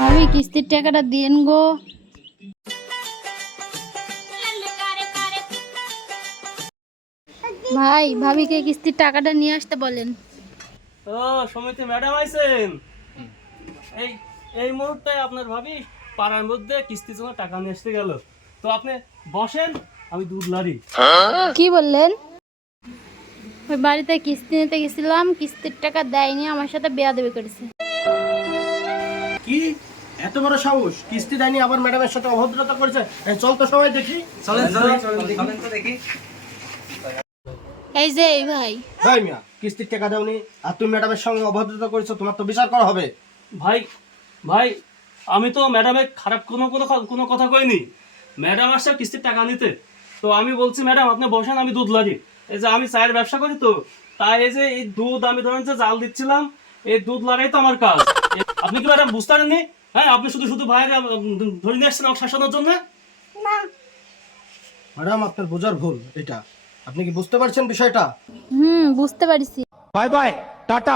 ভাবি কিস্তির টাকাটা দিন গো। ভাই ভাবিকে কিস্তির টাকাটা নিয়ে আসতে বলেন। ও সমিতি ম্যাডাম আইছেন। এই এই মুহূর্তে আপনার ভাবি পাড়ার মধ্যে কিস্তির জন্য টাকা নিয়ে আসতে গেল। তো আপনি বসেন, আমি দুধ লাড়ি। কি বললেন? ওই বাড়িতে কিস্তি নিতে গেছিলাম, কিস্তির টাকা দেয়নি, আমার সাথে বেয়াদবি করেছে। কি এত বড় সাহস? কিস্তি দেয়নি আবার ম্যাডামের সাথে অভদ্রতা করেছে। চল তো সবাই দেখি। এই যে এই ভাই, ভাই মিয়া, কিস্তির টাকা দাওনি আর তুমি ম্যাডামের সঙ্গে অভদ্রতা করেছো, তোমার তো বিচার করা হবে। ভাই ভাই আমি তো ম্যাডামের খারাপ কোনো কথা কইনি। ম্যাডাম আসছে কিস্তির টাকা নিতে। তো আমি বলছি ম্যাডাম আপনি বসেন, আমি দুধ লাড়ি। এই যে আমি চায়ের ব্যবসা করি, তো তাই এই যে এই দুধ আমি ধরেন যে জাল দিচ্ছিলাম, এই দুধ লাড়াই তো আমার কাজ। আপনি কি ম্যাডাম বুঝতে পারেননি? হ্যাঁ, আপনি শুধু শুধু ভাইয়ের ধরে নিয়ে আসছেন আমাকে শাসানোর জন্য। ম্যাডাম, আপনার বোঝার ভুল এটা। আপনি কি বুঝতে পারছেন বিষয়টা? বুঝতে পারছি। Bye bye, tata.